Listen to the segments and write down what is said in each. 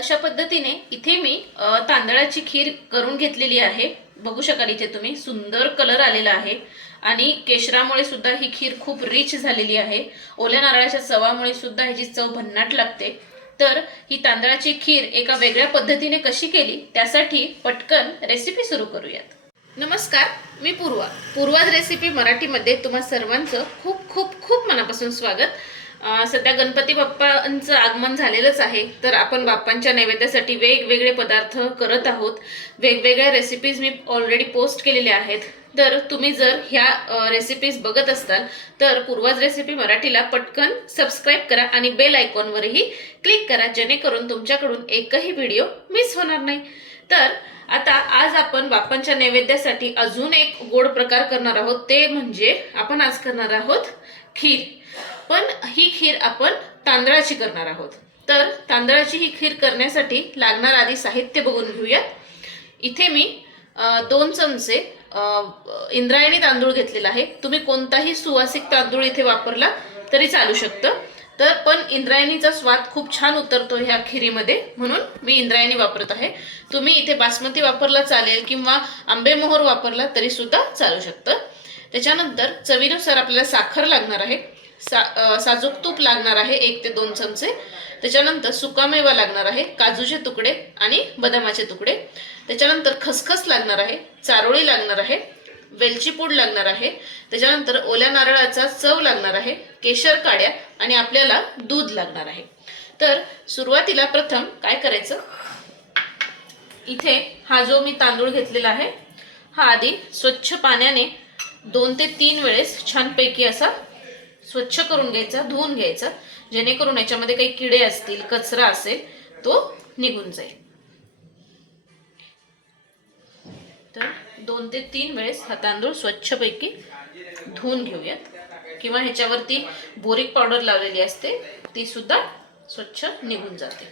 अशा पद्धतीने इथे मी तांदळाची खीर करून घेतलेली आहे. बघू शकाल इथे तुम्ही सुंदर कलर आलेला आहे. आणि केशरामुळे सुद्धा ही खीर खूप रिच झालेली आहे. ओल्या नारळाच्या चवामुळे सुद्धा ह्याची चव भन्नाट लागते. तर ही तांदळाची खीर एका वेगळ्या पद्धतीने कशी केली त्यासाठी पटकन रेसिपी सुरू करूयात. नमस्कार मी पूर्वा. पूर्वाज रेसिपी मराठीमध्ये तुम्हा सर्वांचं खूप खूप खूप मनापासून स्वागत. सध्या गणपती बाप्पांचं आगमन झालेलंच आहे. तर आपण बाप्पांच्या नैवेद्यासाठी वेगवेगळे पदार्थ करत आहोत. वेगवेगळ्या रेसिपीज मी ऑलरेडी पोस्ट केलेल्या आहेत. तर तुम्ही जर ह्या रेसिपीज बघत असाल तर पूर्वज रेसिपी मराठीला पटकन सबस्क्राईब करा आणि बेल आयकॉनवरही क्लिक करा जेणेकरून तुमच्याकडून एकही व्हिडिओ मिस होणार नाही. तर आता आज आपण बाप्पांच्या नैवेद्यासाठी अजून एक गोड प्रकार करणार आहोत. ते म्हणजे आपण आज करणार आहोत खीर. पण ही खीर आपण तांदळाची करणार आहोत. तर तांदळाची ही खीर करण्यासाठी लागणार आधी साहित्य बघून घेऊयात. इथे मी दोन चमचे इंद्रायणी तांदूळ घेतलेला आहे. तुम्ही कोणताही सुवासिक तांदूळ इथे वापरला तरी चालू शकतं. तर पण इंद्रायणीचा स्वाद खूप छान उतरतो ह्या खिरीमध्ये म्हणून मी इंद्रायणी वापरत आहे. तुम्ही इथे बासमती वापरला चालेल किंवा आंबेमोहर वापरला तरी सुद्धा चालू शकतं. त्याच्यानंतर चवीनुसार आपल्याला साखर लागणार आहे. सा साजूक तूप लागणार आहे एक ते दोन चमचे. त्याच्यानंतर सुकामेवा लागणार आहे काजूचे तुकडे आणि बदामाचे तुकडे. त्याच्यानंतर खसखस लागणार आहे चारोळी लागणार आहे वेलची पूड लागणार आहे. त्याच्यानंतर ओल्या नारळाचा चव लागणार आहे केशर काड्या आणि आपल्याला दूध लागणार आहे. तर सुरुवातीला प्रथम काय करायचं? इथे हा जो मी तांदूळ घेतलेला आहे हा आधी स्वच्छ पाण्याने दोन ते तीन वेळेस छानपैकी असा स्वच्छ करून घ्यायचा धुवून घ्यायचा. जेणेकरून याच्यामध्ये काही किडे असतील कचरा असेल तो निघून जाईल. तर दोन ते तीन वेळेस हा तांदूळ स्वच्छपैकी धुवून घेऊयात. किंवा ह्याच्यावरती बोरिक पावडर लावलेली असते ती सुद्धा स्वच्छ निघून जाते.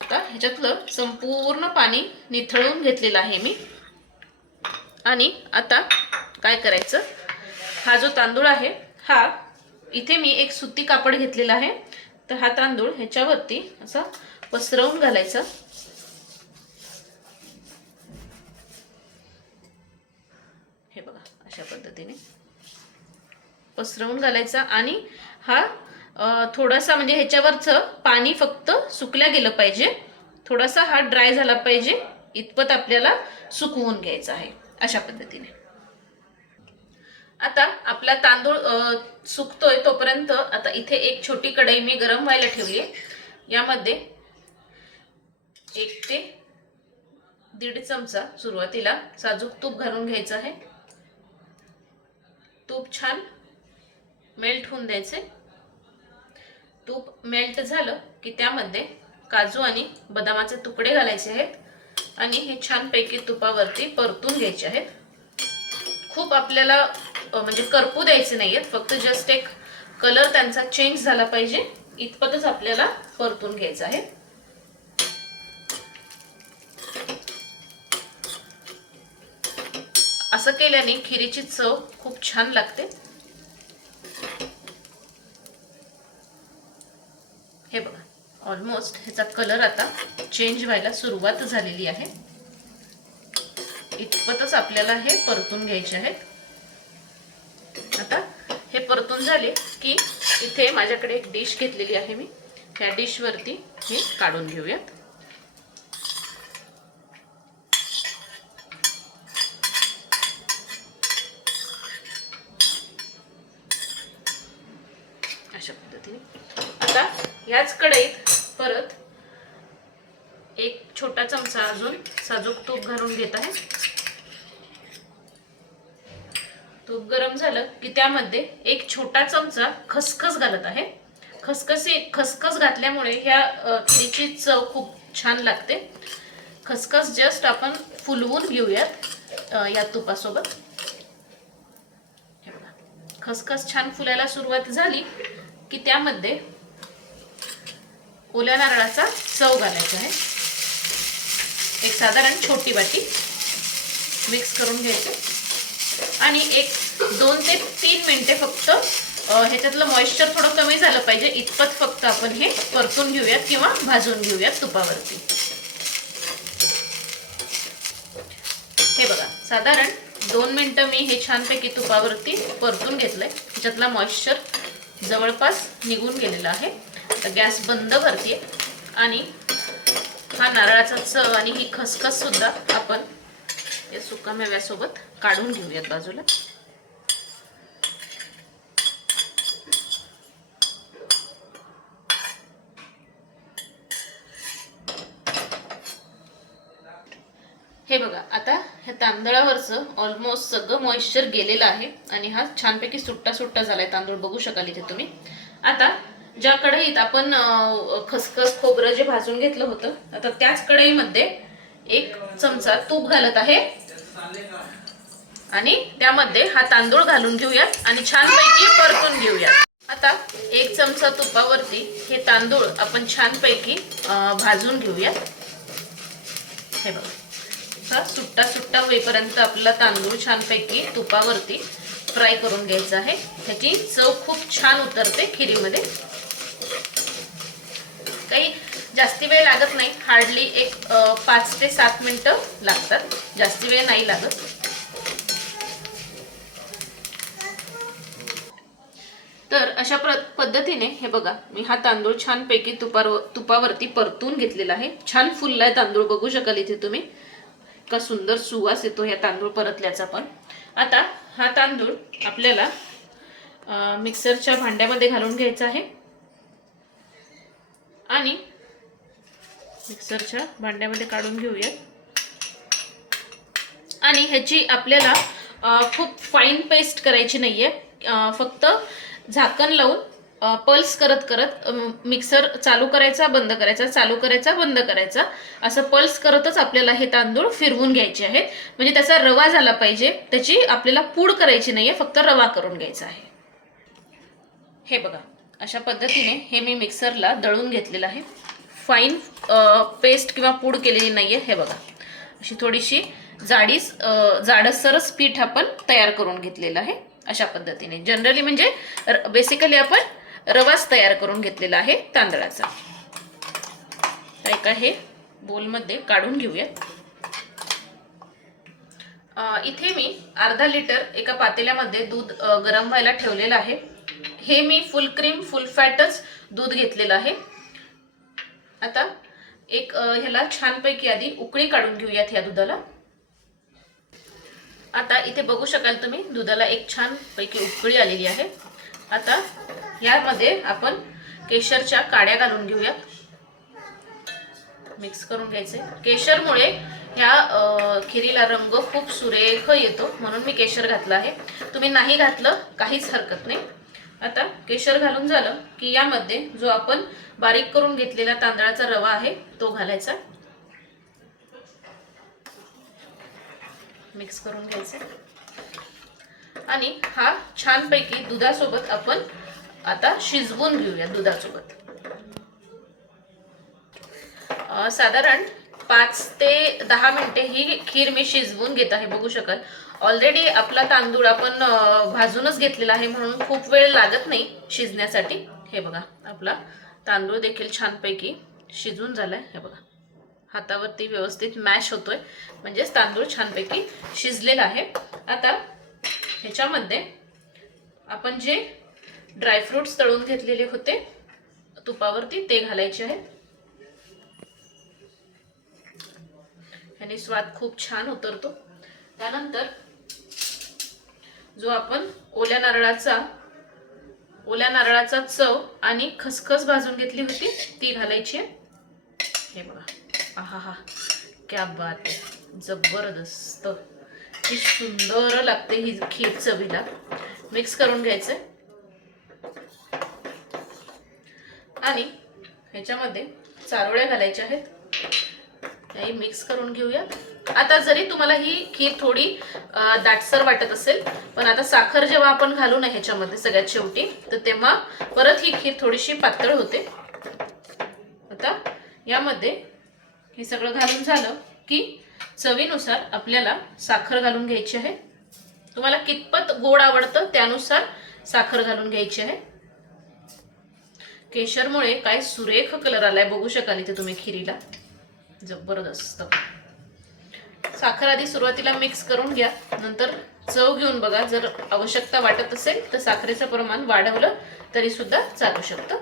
आता ह्याच्यातलं संपूर्ण पाणी निथळून घेतलेलं आहे मी. आणि आता काय करायचं? हा जो तांदूळ आहे हा इथे मी एक सुती कापड घेतलेला आहे. तर हा तांदूळ ह्याच्यावरती असा पसरवून घालायचं. हे बघा अशा पद्धतीने पसरवून घालायचा आणि हा थोडासा म्हणजे ह्याच्यावरचं पाणी फक्त सुकल्या गेलं पाहिजे. थोडासा हा ड्राय झाला पाहिजे. इतपत आपल्याला सुकवून घ्यायचा आहे अशा पद्धतीने. आता आपला तांदूळ सुकतोय तोपर्यंत आता इथे एक छोटी कढई मी गरम व्हायला ठेवली आहे. यामध्ये एक ते दीड चमचा सुरुवातीला साजूक तूप घालून घ्यायचं आहे. तूप छान मेल्ट होऊन द्यायचे. तूप मेल्ट झालं की त्यामध्ये काजू आणि बदामाचे तुकडे घालायचे आहेत आणि हे छानपैकी तुपावरती परतून घ्यायचे आहेत. खूप आपल्याला म्हणजे करपू द्यायचे नाही आहेत फक्त जस्ट एक कलर त्यांचा चेंज झाला पाहिजे. इतपतच आपल्याला परतून घ्यायचं आहे. असं केल्याने खिरीची चव खूप छान लागते. हे बघा ऑलमोस्ट ह्याचा कलर आता चेंज व्हायला सुरुवात झालेली आहे. इतपतच आपल्याला हे परतून घ्यायचे आहेत. परतून झाले की इथे माझ्याकडे एक डिश घेतलेली आहे मी. ह्या डिशवरती हे काढून घेऊयात. अशा पद्धतीने. आता ह्याच कढईत परत एक छोटा चमचा अजून साजूक तूप घालून घेत आहे. तूप गरम झालं की त्यामध्ये एक छोटा चमचा खसखस घालत आहे. खसखसी खसखस घातल्यामुळे ह्या खिरीची चव खूप छान लागते. खसखस जस्ट आपण फुलवून घेऊयात या तुपासोबत. खसखस छान फुलायला सुरुवात झाली की त्यामध्ये ओल्या नारळाचा चव घालायचा आहे. एक साधारण छोटी वाटी मिक्स करून घ्यायची. आणि एक दोन ते तीन मिनिटे फक्त ह्याच्यातलं मॉइश्चर थोडं कमी झालं पाहिजे. इतपत फक्त आपण हे परतून घेऊयात किंवा भाजून घेऊयात तुपावरती. हे बघा साधारण दोन मिनटं मी हे छानपैकी तुपावरती परतून घेतलंय. ह्याच्यातला मॉइश्चर जवळपास निघून गेलेला आहे. तर गॅस बंद करते आणि हा नारळाचा चव आणि ही खसखस सुद्धा आपण या सुका मेव्यासोबत काढून घेऊयात बाजूला. हे बघा आता ह्या तांदळावरचं ऑलमोस्ट सगळं मॉइश्चर गेलेलं आहे आणि हा छानपैकी सुट्टा सुट्टा झालाय. तांदूळ बघू शकाल इथे तुम्ही. आता ज्या कढईत आपण खसखस खोबरं जे भाजून घेतलं होतं आता त्याच कढईमध्ये एक चमचा तूप घालत आहे. आणि त्यामध्ये हा तांदूळ घालून घेऊयात आणि छानपैकी परतून घेऊयात. आता एक चमचा तुपावरती हे तांदूळ आपण छानपैकी पैकी भाजून घेऊयात. हे बघा. हा सुट्टा सुट्टा होईपर्यंत आपला तांदूळ छानपैकी तुपावरती फ्राय करून घ्यायचा आहे. त्याची चव खूप छान उतरते खिरीमध्ये. काही जास्ती वेळ लागत नाही. हार्डली एक पाच ते सात मिनटं लागतात. जास्ती वेळ नाही लागत. तर अशा प्र पद्धतीने हे बघा मी हा तांदूळ छानपैकी तुपावर तुपावरती परतून घेतलेला आहे. छान फुललाय तांदूळ बघू शकाल इथे तुम्ही. का सुंदर सुवास येतो ह्या तांदूळ परतल्याचा पण. आता हा तांदूळ आपल्याला मिक्सरच्या भांड्यामध्ये घालून घ्यायचा आहे. आणि मिक्सरच्या भांड्यामध्ये काढून घेऊया आणि ह्याची आपल्याला खूप फाईन पेस्ट करायची नाहीये. फक्त झाकण लावून पल्स करत करत मिक्सर चालू करायचा बंद करायचा चालू करायचा बंद करायचा. असं पल्स करतच आपल्याला हे तांदूळ फिरवून घ्यायचे आहेत. म्हणजे त्याचा रवा झाला पाहिजे. त्याची आपल्याला पूड करायची नाहीये फक्त रवा करून घ्यायचा आहे. हे बघा अशा पद्धतीने हे मी मिक्सरला दळून घेतलेलं आहे. फाईन पेस्ट किंवा पूड केलेली नाहीये हे बघा. अशी थोडीशी जाडीस जाडसरच पीठ आपण तयार करून घेतलेलं आहे अशा पद्धतीने. जनरली म्हणजे बेसिकली आपण रवाच तयार करून घेतलेला आहे तांदळाचा. एका हे बोलमध्ये काढून घेऊयात इथे मी अर्धा लिटर एका पातेल्यामध्ये दूध गरम व्हायला ठेवलेलं आहे. हे मी फुल क्रीम फुल फॅटच दूध घेतलेलं आहे. आता एक ह्याला छानपैकी आधी उकळी काढून घेऊयात ह्या दुधाला. आता इथे बघू शकाल तुम्ही दुधाला एक छान पैकी उकळी आलेली आहे. आता यामध्ये आपण केशरच्या काड्या घालून घेऊयात. मिक्स करून घ्यायचे. केशरमुळे ह्या खिरीला रंग खूप सुरेख येतो म्हणून मी केशर घातलं आहे. तुम्ही नाही घातलं काहीच हरकत नाही. आता केशर घालून झालं की यामध्ये जो आपण बारीक करून घेतलेला तांदळाचा रवा आहे तो घालायचा. मिक्स करून घ्यायचा. आणि हा छानपैकी दुधासोबत आपण आता शिजवून घेऊया दुधासोबत. साधारण पाच ते दहा मिनटे ही खीर मी शिजवून घेत आहे बघू शकाल ऑलरेडी आपला तांदूळ आपण भाजूनच घेतलेला आहे म्हणून खूप वेळ लागत नाही शिजण्यासाठी. हे बघा आपला तांदूळ देखील छानपैकी शिजून झाला आहे हे बघा हातावरती व्यवस्थित मॅश होतोय. म्हणजेच तांदूळ छानपैकी शिजलेला आहे. आता ह्याच्यामध्ये आपण जे ड्रायफ्रुट्स तळून घेतलेले होते तुपावरती ते घालायचे आहेत. त्याने स्वाद खूप छान उतरतो. त्यानंतर जो आपण ओल्या नारळाचा ओल्या नारळाचा चव आणि खसखस भाजून घेतली होती ती घालायची आहे. हे बघा. आहा हा क्या बात आहे. जबरदस्त. ही सुंदर लागते ही खीर चवीला. मिक्स करून घ्यायचं आणि ह्याच्यामध्ये चारोळ्या घालायच्या आहेत. त्याही मिक्स करून घेऊया. आता जरी तुम्हाला ही खीर थोडी दाटसर वाटत असेल पण आता साखर जेव्हा आपण घालू ना ह्याच्यामध्ये सगळ्यात शेवटी तर तेव्हा परत ही खीर थोडीशी पातळ होते. आता यामध्ये हे सगळं घालून झालं की चवीनुसार आपल्याला साखर घालून घ्यायची आहे. तुम्हाला कितपत गोड आवडतं त्यानुसार साखर घालून घ्यायची आहे. केशरमुळे काय सुरेख कलर आलाय बघू शकाल इथे तुम्ही खिरीला. जबरदस्त. साखर आधी सुरुवातीला मिक्स करून घ्या. नंतर चव घेऊन बघा. जर आवश्यकता वाटत असेल तर साखरेचं प्रमाण वाढवलं तरी सुद्धा चालू शकतं.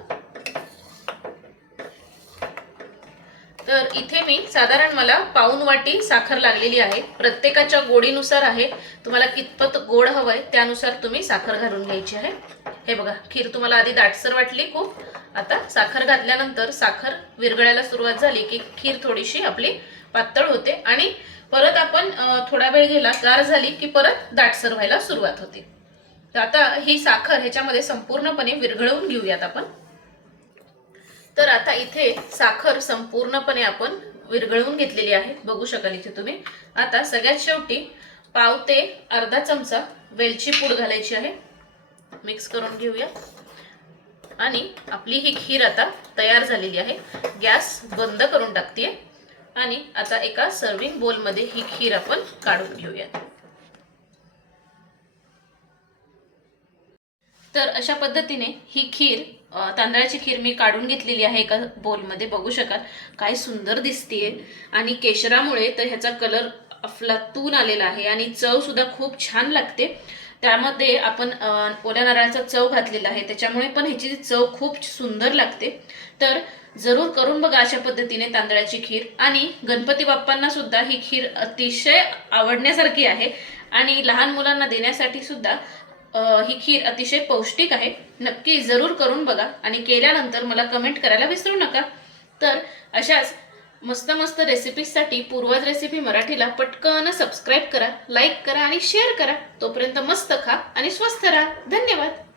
तर इथे मी साधारण मला पाऊन वाटी साखर लागलेली आहे. प्रत्येकाच्या गोडीनुसार आहे. तुम्हाला कितपत गोड हवंय त्यानुसार तुम्ही साखर घालून घ्यायची आहे. हे बघा खीर तुम्हाला आधी दाटसर वाटली खूप. आता साखर घातल्यानंतर साखर विरघळायला सुरुवात झाली की खीर थोडीशी आपली पातळ होते आणि परत आपण थोडा वेळ गेला गार झाली की परत दाटसर व्हायला सुरुवात होते. तर आता ही साखर ह्याच्यामध्ये संपूर्णपणे विरघळवून घेऊयात आपण. तर आता इथे साखर संपूर्णपणे आपण विरघळवून घेतलेली आहे. बघू शकाल इथे तुम्ही. आता सगळ्यात शेवटी पाव ते अर्धा चमचा वेलची पूड घालायची आहे. मिक्स करून घेऊया. आणि आपली ही खीर आता तयार झालेली आहे. गॅस बंद करून टाकते आणि आता एका सर्विंग बोलमध्ये ही खीर आपण काढून घेऊया. तर अशा पद्धतीने ही खीर तांदळाची खीर मी काढून घेतलेली आहे एका बोलमध्ये बघू शकाल काय सुंदर दिसतीये. आणि केशरामुळे तर ह्याचा कलर अफलातून आलेला आहे. आणि चव सुद्धा खूप छान लागते. त्यामध्ये आपण ओल्या नारळाचा चव घातलेला आहे. त्याच्यामुळे पण ह्याची चव खूप सुंदर लागते. तर जरूर करून बघा अशा पद्धतीने तांदळाची खीर. आणि गणपती बाप्पांना सुद्धा ही खीर अतिशय आवडण्यासारखी आहे. आणि लहान मुलांना देण्यासाठी सुद्धा ही खीर अतिशय पौष्टिक आहे. नक्की जरूर करून बघा. आणि केल्यानंतर मला कमेंट करायला विसरू नका. तर अशाच मस्त मस्त रेसिपीजसाठी पूर्वज रेसिपी मराठीला पटकन सबस्क्राईब करा लाईक करा आणि शेअर करा. तोपर्यंत मस्त खा आणि स्वस्त राहा. धन्यवाद.